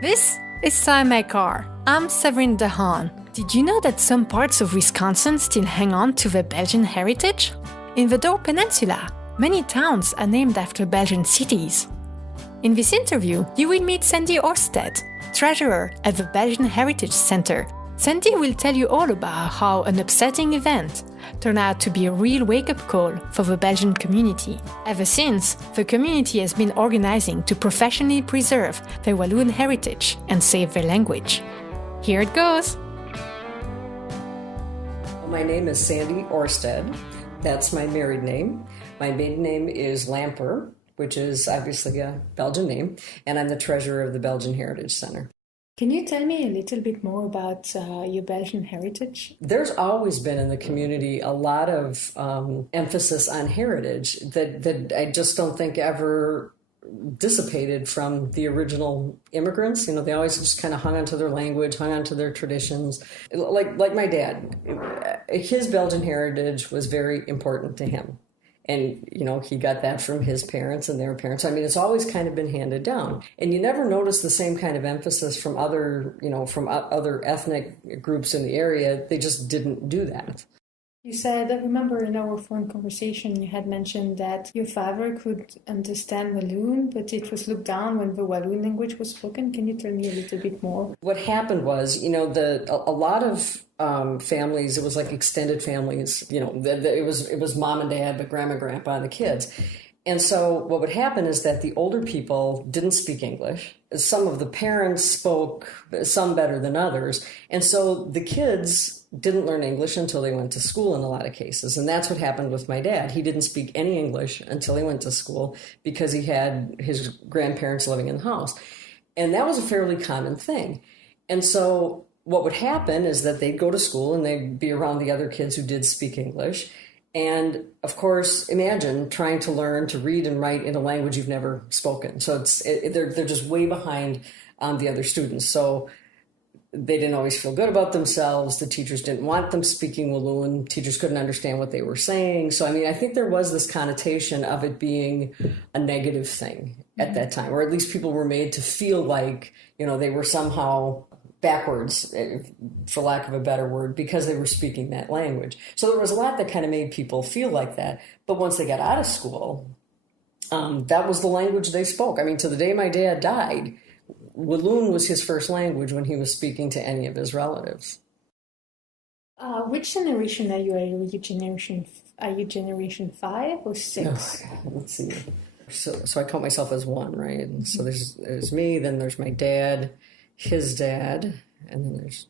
This is SignMyCar. I'm Severine Dehaan. Did you know that some parts of Wisconsin still hang on to the Belgian heritage? In the Door Peninsula, many towns are named after Belgian cities. In this interview, you will meet Sandy Orsted, treasurer at the Belgian Heritage Center. Sandy will tell you all about how an upsetting event turned out to be a real wake-up call for the Belgian community. Ever since, the community has been organizing to professionally preserve their walloon heritage and save their language. Here it goes. My name is Sandy Orsted. That's my married name. My maiden name is Lamper, which is obviously a Belgian name, and I'm the treasurer of the Belgian Heritage Center. Can you tell me a little bit more about your Belgian heritage? There's always been in the community a lot of emphasis on heritage that I just don't think ever dissipated from the original immigrants. You know, they always just kind of hung onto their language, hung onto their traditions. Like my dad, his Belgian heritage was very important to him. And, you know, he got that from his parents and their parents. I mean, it's always kind of been handed down. And you never notice the same kind of emphasis from other ethnic groups in the area. They just didn't do that. You said, I remember in our phone conversation, you had mentioned that your father could understand Walloon, but it was looked down when the Walloon language was spoken. Can you tell me a little bit more? What happened was, you know, a lot of families, it was like extended families, you know, it was mom and dad, but grandma, grandpa, and the kids. And so what would happen is that the older people didn't speak English. Some of the parents spoke some better than others. And so the kids didn't learn English until they went to school in a lot of cases. And that's what happened with my dad. He didn't speak any English until he went to school because he had his grandparents living in the house. And that was a fairly common thing. And so what would happen is that they'd go to school and they'd be around the other kids who did speak English. And of course, imagine trying to learn to read and write in a language you've never spoken. So they're just way behind the other students. So they didn't always feel good about themselves. The teachers didn't want them speaking Walloon. Teachers couldn't understand what they were saying. So, I mean, I think there was this connotation of it being a negative thing at that time, or at least people were made to feel like, you know, they were somehow backwards, for lack of a better word, because they were speaking that language. So there was a lot that kind of made people feel like that. But once they got out of school, that was the language they spoke. I mean, to the day my dad died, Walloon was his first language when he was speaking to any of his relatives. Which generation are you? Are you generation 5 or 6? Oh, let's see. So I count myself as one, right? And so there's me, then there's my dad, his dad, and then there's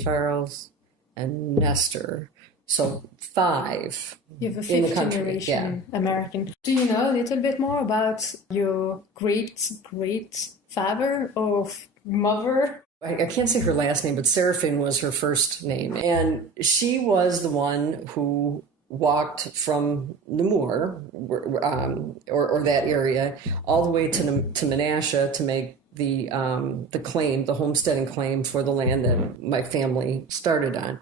Charles and Nestor. So 5. You have a 5th generation American. Do you know a little bit more about your great-great-father or mother? I can't say her last name, but Seraphine was her first name. And she was the one who walked from Namur, or that area, all the way to Menasha to make the claim, the homesteading claim for the land that my family started on.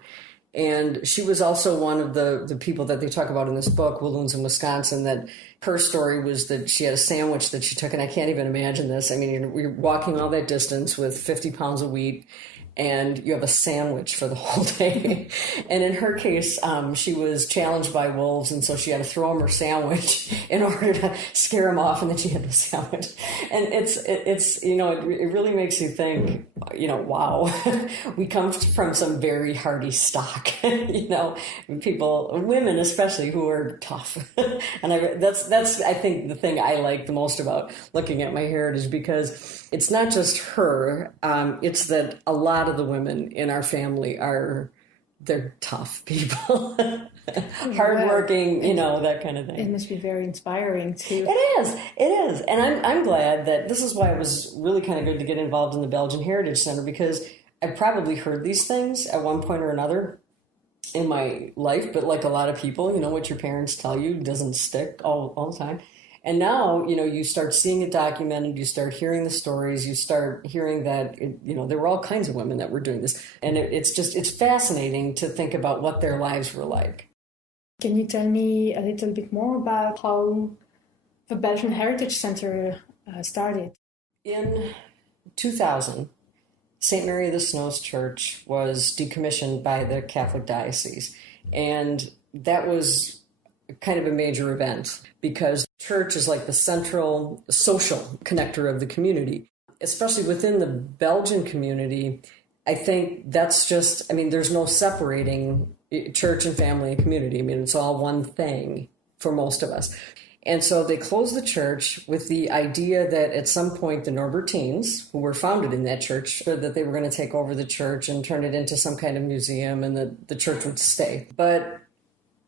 And she was also one of the people that they talk about in this book, Walloons in Wisconsin, that her story was that she had a sandwich that she took, and I can't even imagine this. I mean, you're walking all that distance with 50 pounds of wheat, and you have a sandwich for the whole day. And in her case, she was challenged by wolves, and so she had to throw him her sandwich in order to scare him off, and then she had the sandwich. And it's you know, it really makes you think, you know, wow, we come from some very hardy stock, you know, women especially, who are tough. And that's I think the thing I like the most about looking at my heritage, because it's not just her, it's that a lot of the women in our family they're tough people, hardworking, you know, that kind of thing. It must be very inspiring too. It is. And I'm glad that this is why it was really kind of good to get involved in the Belgian Heritage Center, because I've probably heard these things at one point or another in my life, but like a lot of people, you know, what your parents tell you doesn't stick all the time. And now, you know, you start seeing it documented, you start hearing the stories, you start hearing that, you know, there were all kinds of women that were doing this. And it's fascinating to think about what their lives were like. Can you tell me a little bit more about how the Belgian Heritage Center started? In 2000, St. Mary of the Snows Church was decommissioned by the Catholic Diocese. And that was kind of a major event because church is like the central social connector of the community, especially within the Belgian community. I think that's just, there's no separating church and family and community. It's all one thing for most of us. And so they closed the church with the idea that at some point the Norbertines, who were founded in that church, that they were going to take over the church and turn it into some kind of museum and that the church would stay. But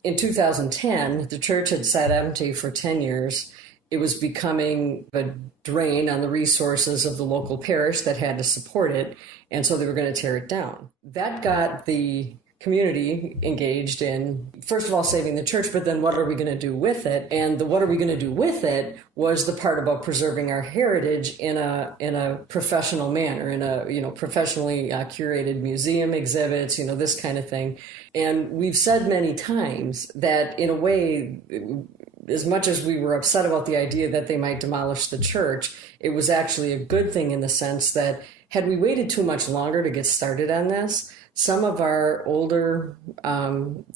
in 2010, the church had sat empty for 10 years. It was becoming a drain on the resources of the local parish that had to support it. And so they were going to tear it down. That got the community engaged in, first of all, saving the church, but then what are we going to do with it? And the what are we going to do with it was the part about preserving our heritage in a professional manner, in a professionally curated museum exhibits, this kind of thing. And we've said many times that in a way, as much as we were upset about the idea that they might demolish the church, it was actually a good thing in the sense that had we waited too much longer to get started on this, some of our older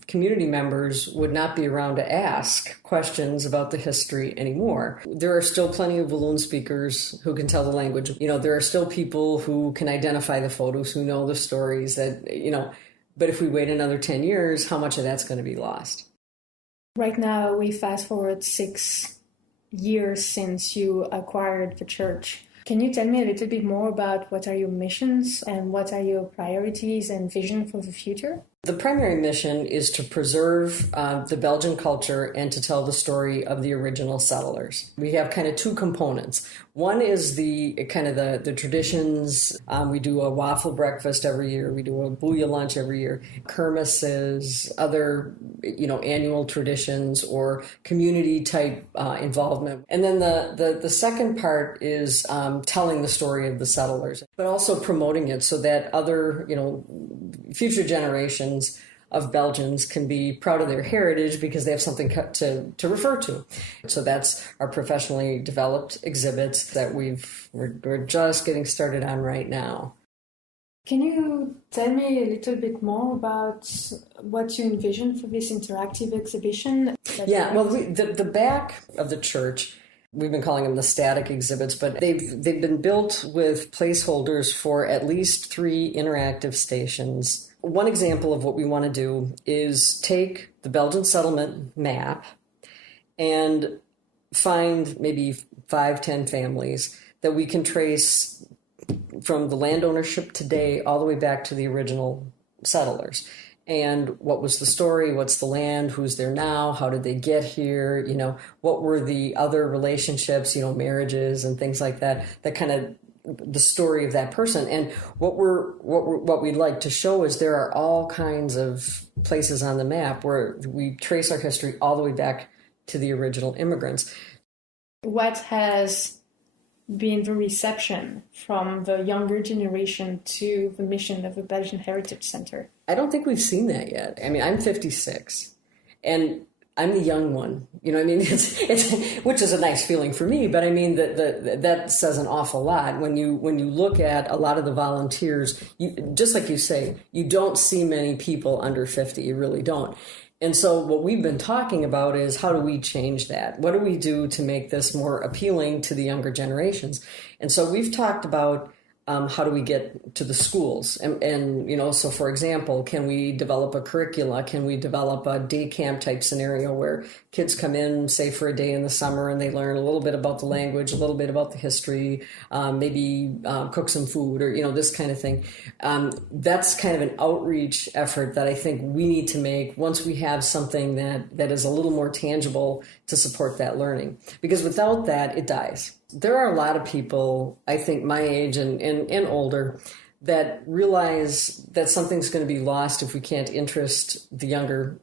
community members would not be around to ask questions about the history anymore. There are still plenty of Walloon speakers who can tell the language. There are still people who can identify the photos, who know the stories that, but if we wait another 10 years, how much of that's going to be lost? Right now, we fast forward 6 years since you acquired the church. Can you tell me a little bit more about what are your missions and what are your priorities and vision for the future? The primary mission is to preserve the Belgian culture and to tell the story of the original settlers. We have kind of two components. One is the traditions. We do a waffle breakfast every year. We do a bouillon lunch every year. Kermesses, other annual traditions or community type involvement. And then the second part is telling the story of the settlers, but also promoting it so that other future generations of Belgians can be proud of their heritage because they have something to refer to. So that's our professionally developed exhibits that we're just getting started on right now. Can you tell me a little bit more about what you envision for this interactive exhibition? Yeah, well, the back of the church, we've been calling them the static exhibits, but they've been built with placeholders for at least 3 interactive stations. One example of what we want to do is take the Belgian settlement map and find maybe 5-10 families that we can trace from the land ownership today all the way back to the original settlers. And what was the story? What's the land? Who's there now? How did they get here? What were the other relationships, marriages and things like that, that kind of the story of that person. And what we'd like to show is there are all kinds of places on the map where we trace our history all the way back to the original immigrants. What has been the reception from the younger generation to the mission of the Belgian Heritage Center? I don't think we've seen that yet. I'm 56 and I'm the young one, it's which is a nice feeling for me. But that says an awful lot when you look at a lot of the volunteers. Just like you say, you don't see many people under 50. You really don't. And so what we've been talking about is how do we change that? What do we do to make this more appealing to the younger generations? And so we've talked about how do we get to the schools? And so for example, can we develop a curricula? Can we develop a day camp type scenario where kids come in, say for a day in the summer, and they learn a little bit about the language, a little bit about the history, maybe cook some food or, this kind of thing. That's kind of an outreach effort that I think we need to make once we have something that is a little more tangible to support that learning. Because without that, it dies. There are a lot of people, I think my age and older, that realize that something's going to be lost if we can't interest the younger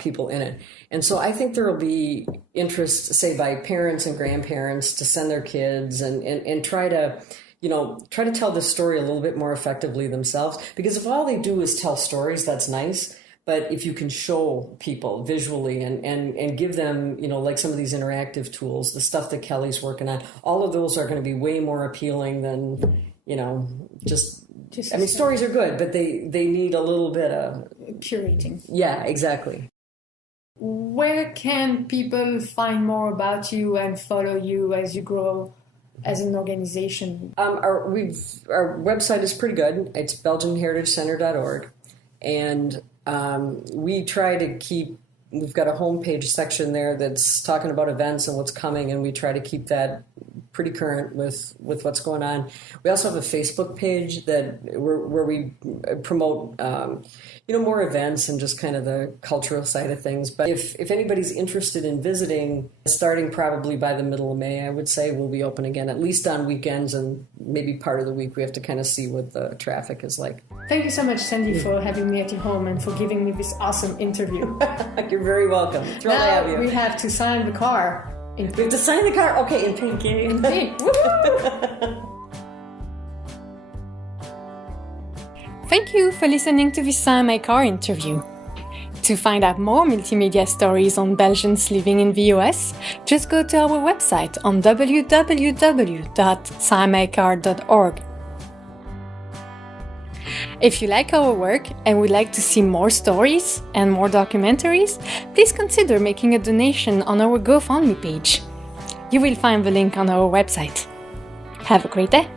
people in it. And so I think there will be interest, say, by parents and grandparents to send their kids and try to tell this story a little bit more effectively themselves. Because if all they do is tell stories, that's nice. But if you can show people visually and give them, like some of these interactive tools, the stuff that Kelly's working on, all of those are going to be way more appealing than, just I mean, stories are good, but they need a little bit of curating. Yeah, exactly. Where can people find more about you and follow you as you grow as an organization? Our website is pretty good. It's BelgianHeritageCenter.org, and we try to keep. We've got a homepage section there that's talking about events and what's coming, and we try to keep that pretty current with what's going on. We also have a Facebook page where we promote more events and just kind of the cultural side of things. But if anybody's interested in visiting, starting probably by the middle of May, I would say we'll be open again, at least on weekends, and maybe part of the week we have to kind of see what the traffic is like. Thank you so much, Sandy, for having me at your home and for giving me this awesome interview. You're very welcome. Thrilled to have you. We have to sign the car. We have to sign the car? Okay, in pink. In pink. Thank you for listening to this SignMyCar interview. To find out more multimedia stories on Belgians living in the US, just go to our website on www.signmycar.org. If you like our work and would like to see more stories and more documentaries, please consider making a donation on our GoFundMe page. You will find the link on our website. Have a great day!